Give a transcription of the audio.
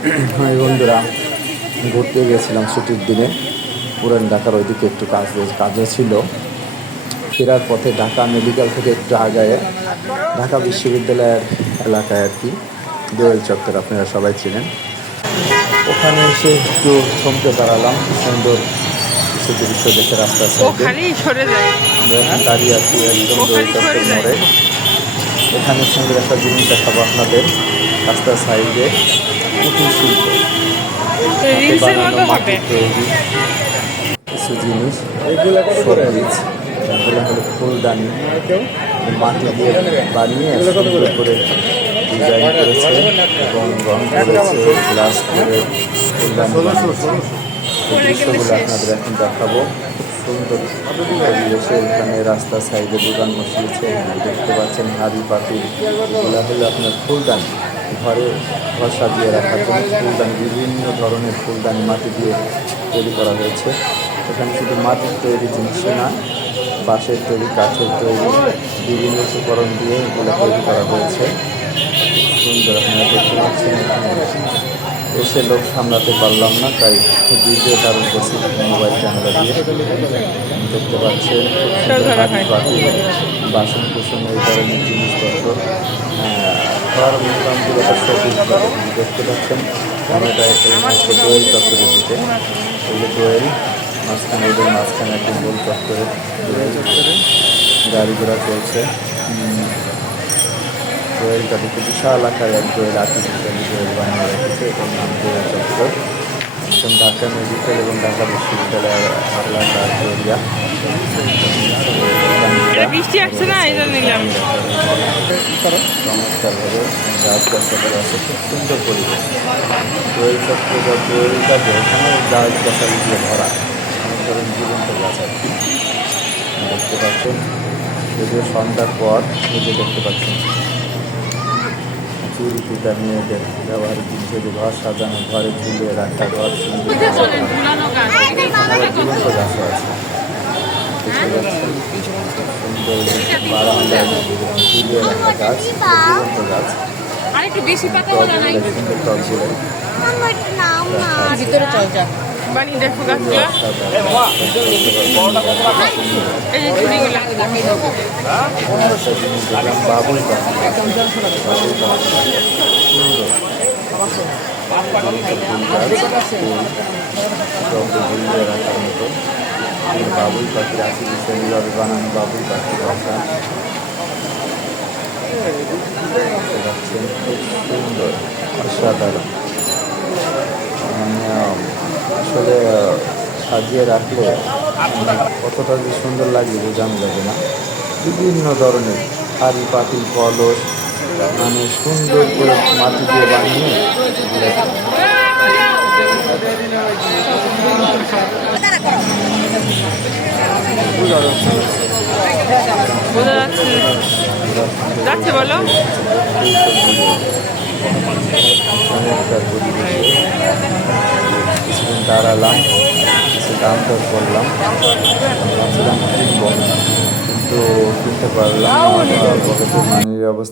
হ্যাঁ বন্ধুরা ঘুরতে গিয়েছিলাম ছুটির দিনে। পুরান ঢাকার ওইদিকে একটু কাজ কাজে ছিল। ফেরার পথে ঢাকা মেডিকেল থেকে একটু আগায় ঢাকা বিশ্ববিদ্যালয়ের এলাকায় আর কি দোয়েল চত্বর আপনারা সবাই ছিলেন ওখানে এসে একটু থমকে দাঁড়ালাম সুন্দর কিছু দৃশ্য দেখে রাস্তা আমরা দাঁড়িয়ে আছি একদম দোয়েল চত্বর মোড়ে। এখানে সুন্দর একটা জিনিস দেখাবো আপনাদের রাস্তার সাইডে। বানানো মাটির তৈরি। কিছু জিনিস শোপিস এগুলো হলো ফুলদানি। মাটি দিয়ে বানিয়ে সুন্দর করে? ডিজাইন করেছে এবং রং করেছে গ্লাস করে ফুলদানি দৃশ্যগুলো আপনাদের এখন দেখাবো। সুন্দর পরিবেশে এখানে রাস্তার সাইডে দোকান বসিয়েছে। দেখতে পাচ্ছেন হাড়ি পাতিল। এগুলো হলো আপনার ফুলদানি। ঘরে ঘর সাজিয়ে রাখার জন্য ফুলদানি বিভিন্ন ধরনের ফুলদানি মাটি দিয়ে তৈরি করা হয়েছে। এখানে শুধু মাটির তৈরি জিনিস না বাঁশের তৈরি কাঠের তৈরি বিভিন্ন উপকরণ দিয়ে এগুলো তৈরি করা হয়েছে। সুন্দর আপনারা দেখতে পাচ্ছেন এসে লোক সামলাতে পারলাম না তাই ভিডিও ধারণ করছি মোবাইল ক্যামেরা দিয়ে। দেখতে পাচ্ছেন বাসন কুসন এই ধরনের জিনিসপত্র। দেখতে পাচ্ছেন। ক্যামেরা এই মুহূর্তে দোয়েল চত্বরে মাঝখানে ওদের মাঝখানে একদম গোল চত্বরে গাড়ি ঘোড়া চলছে। দোয়েলটা দেখতে বিশাল আকারে এক দোয়েল আর্টিফিশিয়ালি দোয়েল বানিয়ে রেখেছে। এটার নাম দোয়েল চত্বর। একদম ঢাকা মেডিকেল এবং ঢাকা বিশ্ববিদ্যালয়ের এলাকার এরিয়া এটা বৃষ্টি আসছে না এই জন্য নিলাম। চমৎকারভাবে গাছ গাছালি আছে খুব সুন্দর পরিবেশ। দোয়েল দোয়েলটাকে ওখানে গাছ গাছালি দিয়ে ভরা। ধরনের জীবন্ত গাছ আর কি। দেখতে পাচ্ছেন যদিও সন্ধ্যার পর যে দেখতে পাচ্ছেন চুরি পিতা মেয়েদের ব্যবহারিক জিনিস এই ঘর সাজানো ঘরে ঝুলিয়ে রাখা ঘর সুন্দর জীবন্ত গাছও আছে। দেখতে পাচ্ছেন সুন্দর বারান্দায় ঝুলিয়ে রাখা গাছ জীবন্ত গাছ আর একটু বেশি পাতা সুন্দর টবগুলো ভিতরে চল যা। বানি দেখো গাছগুলা। এই যে বাবুল এই বাবুল পাখি আছে রিসেন্টভাবে বানানো বাবুল পাখি দেখতে খুব সুন্দর, অসাধারণ। মানে আসলে সাজিয়ে রাখলে কতটা যে সুন্দর লাগে বোঝানো যাবে না। বিভিন্ন ধরনের হাড়ি, পাতিল, কলস মানে সুন্দর করে মাটি দিয়ে বানিয়ে যাচ্ছে। বলো। দাঁড়ালাম কিছু দাম দর করলাম ভাবছিলাম কিনবো কিন্তু কিনতে পারলাম অবস্থা